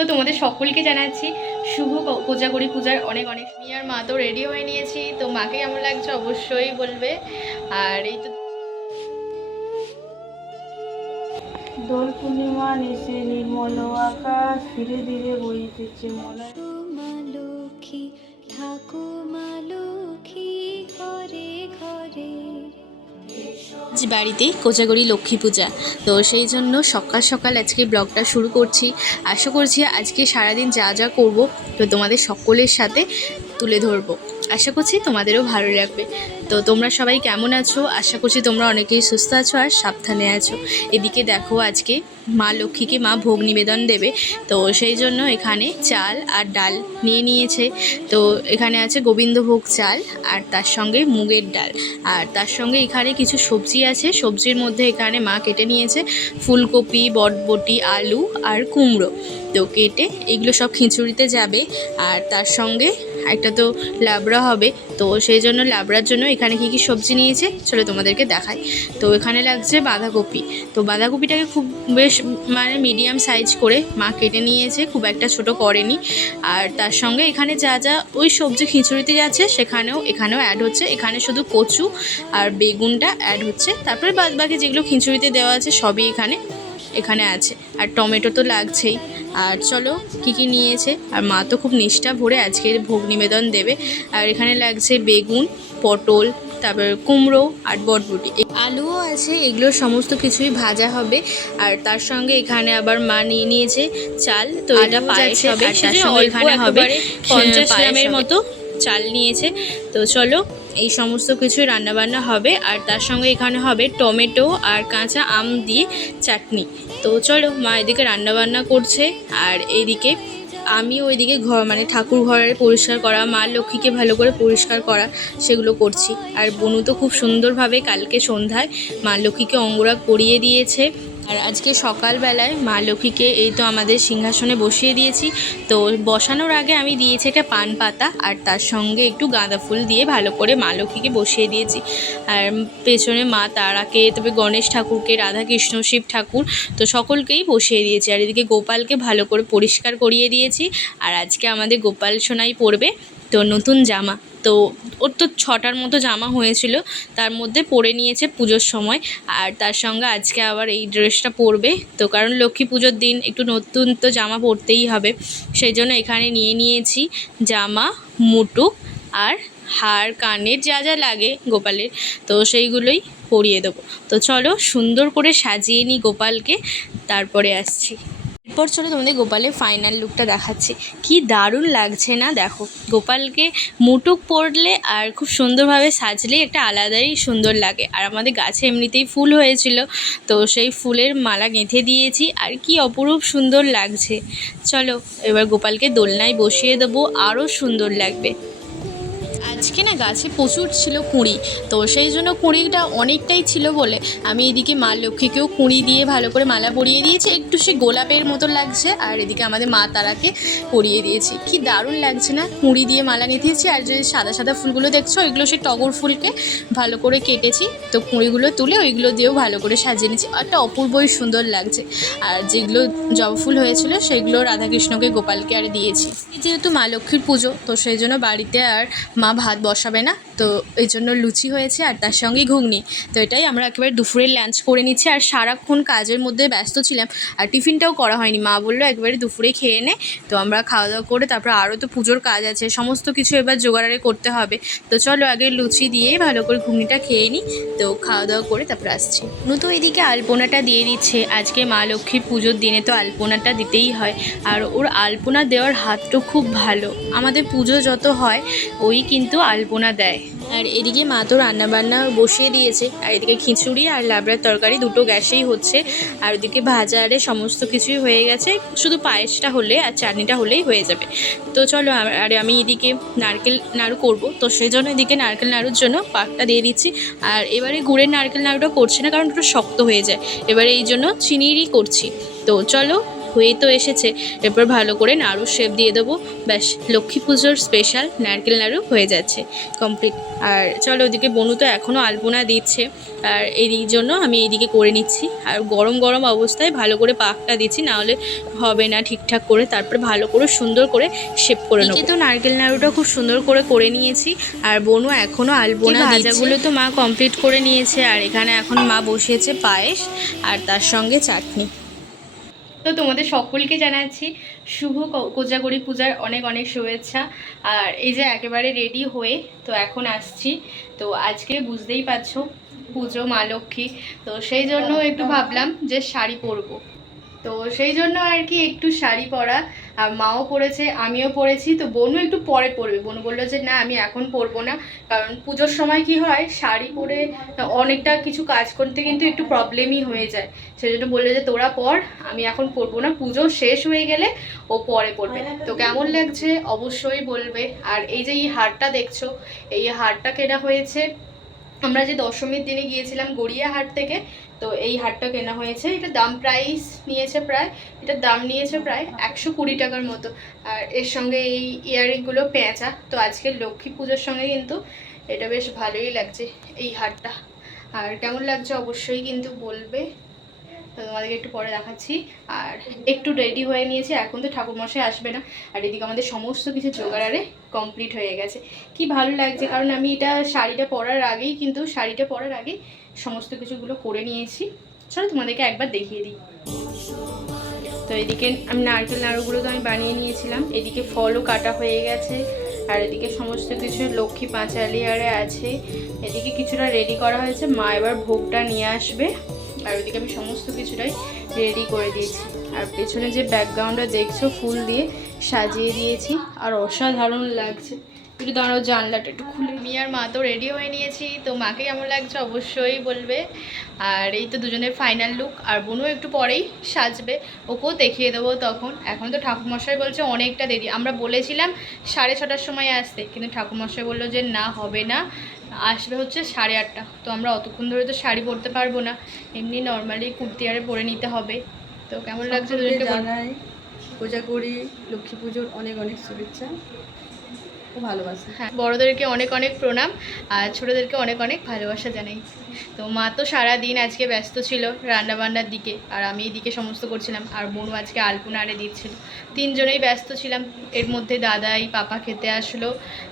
তো তোমাদের সকলকে জানাচ্ছি শুভ কোজাগরি পূজার অনেক অনেক। আর মা তো রেডি হয়ে নিয়েছি, তো মাকে কেমন লাগছে অবশ্যই বলবে। আর এই তো দোল পূর্ণিমা নেশে নির্মল আকাশ, ধীরে ধীরে বইতেছে মলয়। লক্ষ্মী ঠাকুমা লক্ষ্মী ঘরে ঘরে। আজ বাড়িতে কোজাগরি লক্ষ্মী পূজা, তো সেই জন্য সকাল সকাল আজকে ব্লগটা শুরু করছি। আশা করছি আজকে সারাদিন যা যা করব তো তোমাদের সকলের সাথে তুলে ধরবো। আশা করছি তোমাদেরও ভালো লাগবে। তো তোমরা সবাই কেমন আছো? আশা করছি তোমরা অনেকেই সুস্থ আছো আর সাবধানে আছো। এদিকে দেখো আজকে মা লক্ষ্মীকে মা ভোগ নিবেদন দেবে, তো সেই জন্য এখানে চাল আর ডাল নিয়ে নিয়েছে। তো এখানে আছে গোবিন্দভোগ চাল আর তার সঙ্গে মুগের ডাল, আর তার সঙ্গে এখানে কিছু সবজি আছে। সবজির মধ্যে এখানে মা কেটে নিয়েছে ফুলকপি, বটবটি, আলু আর কুমড়ো। তো কেটে এগুলো সব খিচুড়িতে যাবে। আর তার সঙ্গে একটা তো লাবড়া হবে, তো সেই জন্য লাবড়ার জন্য এখানে কী কী সবজি নিয়েছে চলো তোমাদেরকে দেখাই। তো এখানে লাগছে বাঁধাকপি। তো বাঁধাকপিটাকে খুব বেশ মানে মিডিয়াম সাইজ করে মা কেটে নিয়েছে, খুব একটা ছোট করেনি। আর তার সঙ্গে এখানে যা যা ওই সবজি খিচুড়িতে যাচ্ছে এখানেও অ্যাড হচ্ছে। এখানে শুধু কচু আর বেগুনটা অ্যাড হচ্ছে, তারপরে বাদবাকি যেগুলো খিচুড়িতে দেওয়া আছে সবই এখানে আছে। আর টমেটো তো লাগছেই। আর চলো কী কী নিয়েছে। আর মা তো খুব নিষ্ঠা ভরে আজকের ভোগ নিবেদন দেবে। আর এখানে লাগছে বেগুন, পটল, তারপর কুমড়ো আর বটবটি, আলুও আছে। এগুলো সমস্ত কিছুই ভাজা হবে। আর তার সঙ্গে এখানে আবার মা নিয়ে নিয়েছে চাল, তো এটা পায়েস হবে। আর তার সঙ্গে এখানে হবে 50 গ্রামের মতো চাল নিয়েছে। তো চলো এই সমস্ত কিছুই রান্নাবান্না হবে। আর তার সঙ্গে এখানে হবে টমেটো আর কাঁচা আম দিয়ে চাটনি। তো চলো মা এদিকে রান্নাবান্না করছে, আর এইদিকে আমিও ওইদিকে মানে ঠাকুর ঘরের পরিষ্কার করা, মা লক্ষ্মীকে ভালো করে পরিষ্কার করা সেগুলো করছি। আর বনু তো খুব সুন্দরভাবে কালকে সন্ধ্যায় মা লক্ষ্মীকে অঙ্গরাগ পরিয়ে দিয়েছে। আর আজকে সকালবেলায় মা লক্ষ্মীকে এই তো আমাদের সিংহাসনে বসিয়ে দিয়েছি। তো বসানোর আগে আমি দিয়েছি একটা পান পাতা, আর তার সঙ্গে একটু গাঁদা ফুল দিয়ে ভালো করে মা লক্ষ্মীকে বসিয়ে দিয়েছি। আর পেছনে মা তারাকে, তবে গণেশ ঠাকুরকে, রাধা কৃষ্ণ, শিব ঠাকুর, তো সকলকেই বসিয়ে দিয়েছি। আর এদিকে গোপালকে ভালো করে পরিষ্কার করিয়ে দিয়েছি। আর আজকে আমাদের গোপাল সোনাই পরবে তো নতুন জামা। তো ওর তো 6টার মতো জামা হয়েছিল, তার মধ্যে পরে নিয়েছে পুজোর সময়। আর তার সঙ্গে আজকে আবার এই ড্রেসটা পরবে। তো কারণ লক্ষ্মী পুজোর দিন একটু নতুন তো জামা পরতেই হবে, সেই জন্য এখানে নিয়ে নিয়েছি জামা, মুটুক আর হার, কানের যা যা লাগে গোপালের, তো সেইগুলোই পরিয়ে দেবো। তো চলো সুন্দর করে সাজিয়ে নিই গোপালকে, তারপরে আসছি। এরপর চলো তোমাদের গোপালের ফাইনাল লুকটা দেখাচ্ছি। কি দারুণ লাগছে না? দেখো গোপালকে মুটুক পরলে আর খুব সুন্দরভাবে সাজলে একটা আলাদাই সুন্দর লাগে। আর আমাদের গাছে এমনিতেই ফুল হয়েছিল, তো সেই ফুলের মালা গেঁথে দিয়েছি। আর কি অপরূপ সুন্দর লাগছে। চলো এবার গোপালকে দোলনায় বসিয়ে দেবো, আরও সুন্দর লাগবে। আজকে না গাছে প্রচুর ছিল কুঁড়ি, তো সেই জন্য কুঁড়িটা অনেকটাই ছিল বলে আমি এদিকে মা লক্ষ্মীকেও কুঁড়ি দিয়ে ভালো করে মালা পরিয়ে দিয়েছি। একটু সে গোলাপের মতো লাগছে। আর এদিকে আমাদের মা তারাকে পরিয়ে দিয়েছি। কি দারুণ লাগছে না? কুঁড়ি দিয়ে মালা নিতেছি। আর যে সাদা সাদা ফুলগুলো দেখছো ওইগুলো সেই টগর ফুলকে ভালো করে কেটেছি, তো কুঁড়িগুলো তুলে ওইগুলো দিয়েও ভালো করে সাজিয়ে নিয়েছি। একটা অপূর্বই সুন্দর লাগছে। আর যেগুলো জবা ফুল হয়েছিল সেগুলো রাধাকৃষ্ণকে, গোপালকে আর দিয়েছি। যেহেতু মা লক্ষ্মীর পুজো, তো সেই জন্য বাড়িতে আর মা ভাত বসাবে না, তো এই জন্য লুচি হয়েছে আর তার সঙ্গে ঘুগনি। তো এটাই আমরা একেবারে দুপুরের লাঞ্চ করে নিচ্ছি। আর সারাক্ষণ কাজের মধ্যে ব্যস্ত ছিলাম, আর টিফিনটাও করা হয়নি। মা বললো একবারে দুপুরে খেয়ে নে। তো আমরা খাওয়া দাওয়া করে তারপর আরও তো পুজোর কাজ আছে, সমস্ত কিছু এবার জোগাড়ে করতে হবে। তো চলো আগে লুচি দিয়ে ভালো করে ঘুগনিটা খেয়ে নিই, তো খাওয়া দাওয়া করে তারপর আসছি। তো এদিকে আলপনাটা দিয়ে দিচ্ছে। আজকে মা লক্ষ্মীর পুজোর দিনে তো আলপনাটা দিতেই হয়। আর ওর আলপনা দেওয়ার হাতটা খুব ভালো। আমাদের পুজো যত হয় ওই কিন্তু আলপনা দেয়। আর এদিকে মা তো রান্নাবান্না বসিয়ে দিয়েছে। আর এদিকে খিচুড়ি আর লাবড়ার তরকারি দুটো গ্যাসেই হচ্ছে। আর ওদিকে ভাজা আরে সমস্ত কিছুই হয়ে গেছে, শুধু পায়েসটা হলে আর চাটনিটা হলেই হয়ে যাবে। তো চলো আর আমি এদিকে নারকেল নাড়ু করব, তো সেই জন্য এদিকে নারকেল নাড়ুর জন্য পাকটা দিয়ে দিচ্ছি। আর এবারে গুড়ের নারকেল নাড়ুটা করছি না, কারণ একটু শক্ত হয়ে যায়। এবারে এই জন্য চিনিরই করছি। তো চলো হয়ে তো এসেছে, এরপর ভালো করে নাড়ুর শেপ দিয়ে দেবো। ব্যাস, লক্ষ্মী পুজোর স্পেশাল নারকেল নাড়ু হয়ে যাচ্ছে কমপ্লিট। আর চলো, ওদিকে বনু তো এখনও আলপনা দিচ্ছে, আর এই জন্য আমি এইদিকে করে নিচ্ছি। আর গরম গরম অবস্থায় ভালো করে পাকটা দিচ্ছি, নাহলে হবে না ঠিকঠাক করে। তারপরে ভালো করে সুন্দর করে শেপ করে নেবো। তো নারকেল নাড়ুটা খুব সুন্দর করে নিয়েছি, আর বনু এখনও আলপনা ভাজাগুলো তো মা কমপ্লিট করে নিয়েছে। আর এখানে এখন মা বসিয়েছে পায়েস আর তার সঙ্গে চাটনি। তো তোমাদের সকলকে জানাচ্ছি শুভ কোজাগরি পূজার অনেক অনেক শুভেচ্ছা। আর এই যে একেবারে রেডি হয়ে তো এখন আসছি। তো আজকে বুঝতেই পারছো পুজো, মা লক্ষ্মী, তো সেই জন্য একটু ভাবলাম যে শাড়ি পরবো। তো সেই জন্য আর কি একটু শাড়ি পরা, আর মাও পরেছে, আমিও পরেছি। তো বোনও একটু পরে পরবে। বোন বললো যে না, আমি এখন পরবো না, কারণ পুজোর সময় কি হয়, শাড়ি পরে অনেকটা কিছু কাজ করতে কিন্তু একটু প্রবলেমই হয়ে যায়। সেই জন্য বললো যে তোরা পর, আমি এখন পরবো না, পুজো শেষ হয়ে গেলে ও পরে পরবে। তো কেমন লাগছে অবশ্যই বলবে। আর এই যে এই হারটা দেখছো, এই হারটা কেনা হয়েছে আমরা যে দশমীর দিনে গিয়েছিলাম গড়িয়াহাট থেকে। তো এই হারটা কেনা হয়েছে, এটা দাম প্রাইস নিয়েছে প্রায়, এটার দাম নিয়েছে প্রায় 120 টাকার মতো। আর এর সঙ্গে এই ইয়াররিংগুলো পেঁচা। তো আজকে লক্ষ্মী পুজোর সঙ্গে কিন্তু এটা বেশ ভালোই লাগছে এই হারটা। আর কেমন লাগছে অবশ্যই কিন্তু বলবে। তো তোমাদেরকে একটু পরে দেখাচ্ছি। আর একটু রেডি হয়ে নিয়েছি, এখন তো ঠাকুরমশাই আসবে না। আর এদিকে আমাদের সমস্ত কিছু জোগাড়ারে কমপ্লিট হয়ে গেছে। কি ভালো লাগছে, কারণ আমি এটা শাড়িটা পরার আগেই সমস্ত কিছুগুলো করে নিয়েছি। চলো তোমাদেরকে একবার দেখিয়ে দিই। তো এদিকে আমি নারকেল নাড়ুগুলো তো আমি বানিয়ে নিয়েছিলাম, এদিকে ফলও কাটা হয়ে গেছে। আর এদিকে সমস্ত কিছু লক্ষ্মী পাঁচালি আরে আছে, এদিকে কিছুটা রেডি করা হয়েছে, মা এবার ভোগটা নিয়ে আসবে। আর ওইদিকে আমি সমস্ত কিছুটাই রেডি করে দিয়েছি। আর পেছনে যে ব্যাকগ্রাউন্ডটা দেখছো ফুল দিয়ে সাজিয়ে দিয়েছি, আর অসাধারণ লাগছে। একটু দাঁড়াও, জানলাটা একটু খুলে। আমি আর মা তো রেডি হয়ে নিয়েছি, তো মাকে কেমন লাগছে অবশ্যই বলবে। আর এই তো দুজনের ফাইনাল লুক। আর বোনও একটু পরেই সাজবে, ওকেও দেখিয়ে দেবো তখন। এখন তো ঠাকুরমশাই বলছে অনেকটা দেরি, আমরা বলেছিলাম 6:30টার সময় আসতে, কিন্তু ঠাকুরমশাই বললো যে না, হবে না, আসবে হচ্ছে 8:30। তো আমরা অতক্ষণ ধরে তো শাড়ি পরতে পারবো না, এমনি নর্মালি কুর্তি আরে পরে নিতে হবে। তো কেমন লাগছে দুজনকে জানাই কোজাগরি লক্ষ্মী পুজোর অনেক অনেক শুভেচ্ছা ও ভালোবাসা। হ্যাঁ, বড়োদেরকে অনেক অনেক প্রণাম, আর ছোটোদেরকে অনেক অনেক ভালোবাসা জানাই। তো মা তো সারাদিন আজকে ব্যস্ত ছিল রান্নাবান্নার দিকে, আর আমি এদিকে সমস্ত করছিলাম। আর বোনও আজকে আলপনা আরে দিচ্ছিল, তিনজনেই ব্যস্ত ছিলাম। এর মধ্যে দাদাই পাপা খেতে আসলো,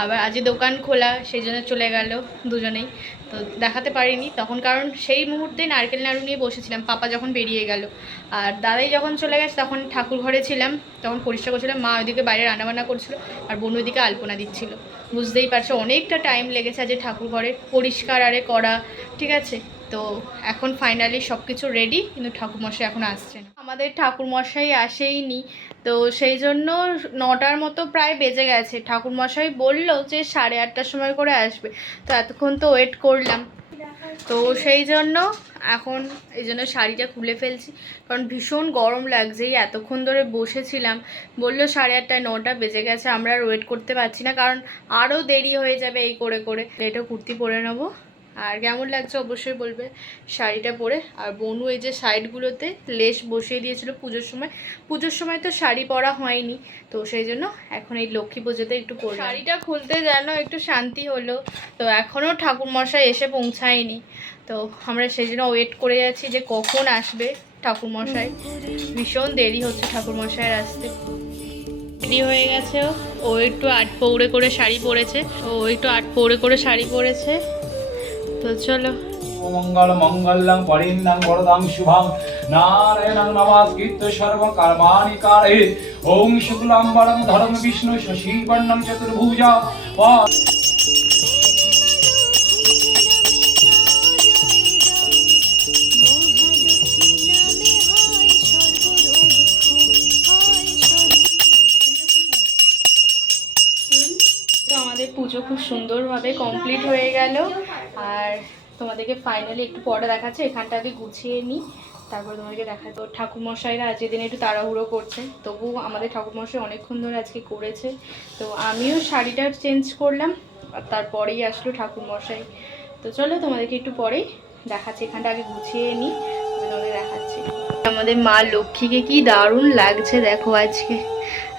আবার আজকে দোকান খোলা, সেই জন্য চলে গেল দুজনেই। তো দেখাতে পারিনি তখন, কারণ সেই মুহূর্তে নারকেল নাড়ু নিয়ে বসেছিলাম পাপা যখন বেরিয়ে গেল। আর দাদাই যখন চলে গেছে তখন ঠাকুর ঘরে ছিলাম, তখন পরিষ্কার করছিলাম, মা ওইদিকে বাইরে রান্নাবান্না করছিল, আর বোন ওইদিকে আলপনা দিচ্ছিল। বুঝতেই পারছো অনেকটা টাইম লেগেছে আজকে ঠাকুর ঘরে পরিষ্কার আরে করা, ঠিক আছে। তো এখন ফাইনালি সব কিছু রেডি, কিন্তু ঠাকুরমশাই এখন আসছে না। আমাদের ঠাকুরমশাই আসেইনি, তো সেই জন্য 9টার মতো প্রায় বেজে গেছে। ঠাকুরমশাই বললো যে 8:30টার সময় করে আসবে, তো এতক্ষণ তো ওয়েট করলাম। তো সেই জন্য এখন এই জন্য শাড়িটা খুলে ফেলছি, কারণ ভীষণ গরম লাগছে। এই এতক্ষণ ধরে বসেছিলাম, বললো 8:30, 9টা বেজে গেছে, আমরা আর ওয়েট করতে পারছি না, কারণ আরও দেরি হয়ে যাবে এই করে করে। এটা কুর্তি পরে নেবো। আর কেমন লাগছে অবশ্যই বলবে শাড়িটা পরে। আর বনু এই যে সাইডগুলোতে লেস বসিয়ে দিয়েছিল পুজোর সময় তো শাড়ি পরা হয়নি, তো সেই জন্য এখন এই লক্ষ্মী পুজোতে একটু পরে শাড়িটা খুলতে যেন একটু শান্তি হলো। তো এখনও ঠাকুরমশাই এসে পৌঁছায়নি, তো আমরা সেই জন্য ওয়েট করে যাচ্ছি যে কখন আসবে ঠাকুরমশাই। ভীষণ দেরি হচ্ছে ঠাকুরমশাইয়ের আসতে। রেডি হয়ে গেছে, ও একটু 8 পৌড়ে করে শাড়ি পরেছে। তো চলো। মঙ্গল মঙ্গলং পরিন্দং বরদাং শুভং নারায়ণং নমস্কৃত্য সর্বকর্মাণি কারে ওং শুক্লাম্বরং ধরম বিষ্ণু শশীবর্ণং চতুর্ভুজা তো আমাদের পুজো খুব সুন্দরভাবে কমপ্লিট হয়ে গেল। আর তোমাদেরকে ফাইনালি একটু পরে দেখাচ্ছে, এখানটা আগে গুছিয়ে নিই, তারপর তোমাদেরকে দেখায়। তো ঠাকুরমশাইরা আজকের দিনে একটু তাড়াহুড়ো করছে, তবু আমাদের ঠাকুরমশাই অনেকক্ষণ ধরে আজকে করেছে। তো আমিও শাড়িটা চেঞ্জ করলাম, আর তারপরেই আসলো ঠাকুরমশাই। তো চলো তোমাদেরকে একটু পরেই দেখাচ্ছি, এখানটা আগে গুছিয়ে নিই, তোমাদের দেখাচ্ছি। আমাদের মা লক্ষ্মীকে কি দারুণ লাগছে দেখো আজকে।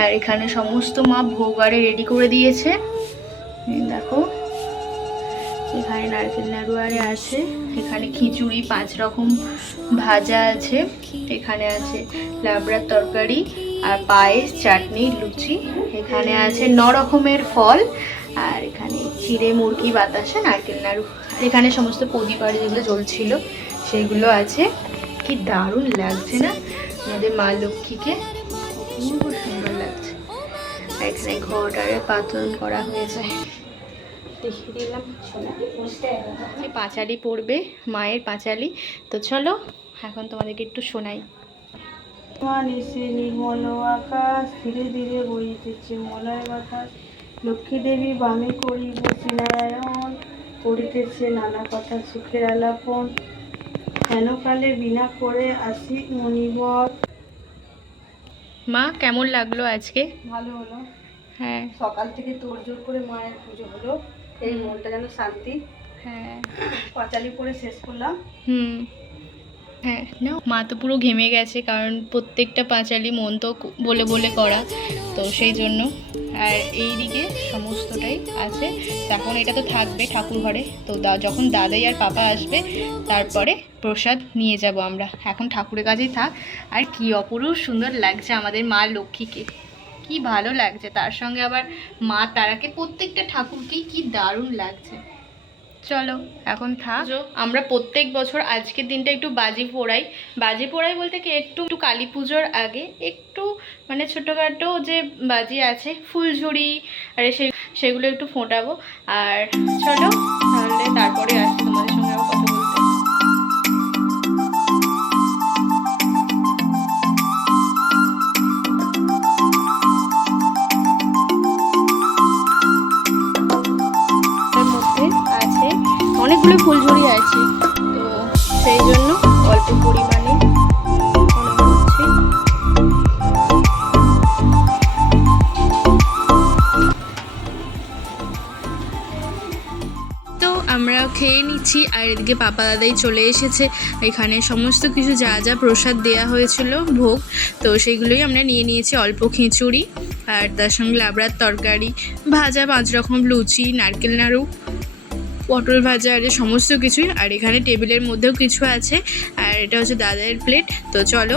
আর এখানে সমস্ত মা ভোগ আরে রেডি করে দিয়েছে। এই দেখো এখানে নারকেল নাড়ু আরে আছে, এখানে খিচুড়ি 5 রকম ভাজা আছে, এখানে আছে লাবড়ার তরকারি আর পায়েস, চাটনি, লুচি, এখানে আছে 9 রকমের ফল, আর এখানে চিড়ে, মুরগি, বাতাসা, নারকেল নাড়ু, আর এখানে সমস্ত প্রদীপ আর যেগুলো জ্বলছিল সেগুলো আছে। কি দারুণ লাগছে না আমাদের মা লক্ষ্মীকে, খুব সুন্দর লাগছে। আর এখানে ঘরটারে পাতন করা হয়েছে, দেখিয়ে দিলাম। পাঁচালি পড়বে, মায়ের পাঁচালি। তো চলো এখন তোমাদেরকে একটু শোনাই। নিশে নির্মল আকাশ, ধীরে ধীরে বইতেছে মলয় বাতাস, লক্ষ্মী দেবী বামে করিব শ্রীনারায়ণ, করিতেছে নানা কথা সুখের আলাপন, হেনকালে বিনা করে আসি মণিবর। মা কেমন লাগলো আজকে? ভালো হলো, হ্যাঁ সকাল থেকে তোড়জোড় করে মায়ের পুজো হলো, এই মনটা যেন শান্তি। হ্যাঁ পাঁচালি করে শেষ করলাম। হ্যাঁ না, মা তো পুরো ঘেমে গেছে, কারণ প্রত্যেকটা পাঁচালি মন তো বলে বলে করা, তো সেই জন্য। আর এই দিকে সমস্তটাই আছে। তো এখন এটা তো থাকবে ঠাকুর ঘরে, তো যখন দাদাই আর পাপা আসবে তারপরে প্রসাদ নিয়ে যাব আমরা। এখন ঠাকুরের কাছেই থাক। আর কি অপরূপ সুন্দর লাগছে আমাদের মা লক্ষ্মীকে, কি ভালো লাগছে। তার সঙ্গে আবার মা তারাকে, প্রত্যেকটা ঠাকুরকেই কি দারুণ লাগছে। চলো এখন থাক। আমরা প্রত্যেক বছর আজকের দিনটা একটু বাজি পোড়াই বলতে কি একটু কালী পুজোর আগে একটু মানে ছোটোখাটো যে বাজি আছে, ফুলঝুরি আর সেগুলো একটু ফোটাবো। আর চলো তাহলে তারপরে আসি তোমাদের সঙ্গে আবার কথা বলতে। আছে অনেকগুলো ফুলঝুরি আছে, তো সেই জন্য অল্প পরিমাণে হচ্ছে। তো আমরা খেয়ে নিচ্ছি, আর এদিকে পাপা দাদাই চলে এসেছে। এখানে সমস্ত কিছু যা যা প্রসাদ দেওয়া হয়েছিল ভোগ, তো সেইগুলোই আমরা নিয়ে নিয়েছি। অল্প খিচুড়ি, আর তার সঙ্গে লাবড়ার তরকারি, ভাজা 5 রকম লুচি, নারকেল নাড়ু, পটল ভাজা, আর সমস্ত কিছুই। আর এখানে টেবিলের মধ্যেও কিছু আছে, আর এটা হচ্ছে দাদার প্লেট। তো চলো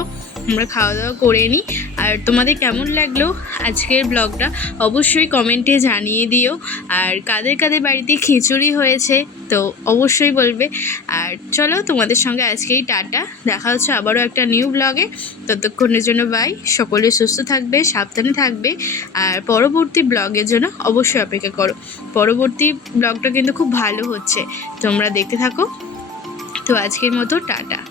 আমরা খাওয়া দাওয়া করে নিই। আর তোমাদের কেমন লাগলো আজকের ব্লগটা অবশ্যই কমেন্টে জানিয়ে দিও। আর কাদের কাদের বাড়িতে খিচুড়ি হয়েছে তো অবশ্যই বলবে। আর চলো তোমাদের সঙ্গে আজকেই টাটা, দেখা হচ্ছে আবারও একটা নিউ ব্লগে। ততক্ষণের জন্য বাই, সকলে সুস্থ থাকবে, সাবধানে থাকবে। আর পরবর্তী ব্লগের জন্য অবশ্যই অপেক্ষা করো, পরবর্তী ব্লগটা কিন্তু খুব ভালো হচ্ছে, তোমরা দেখতে থাকো। তো আজকের মতো টাটা।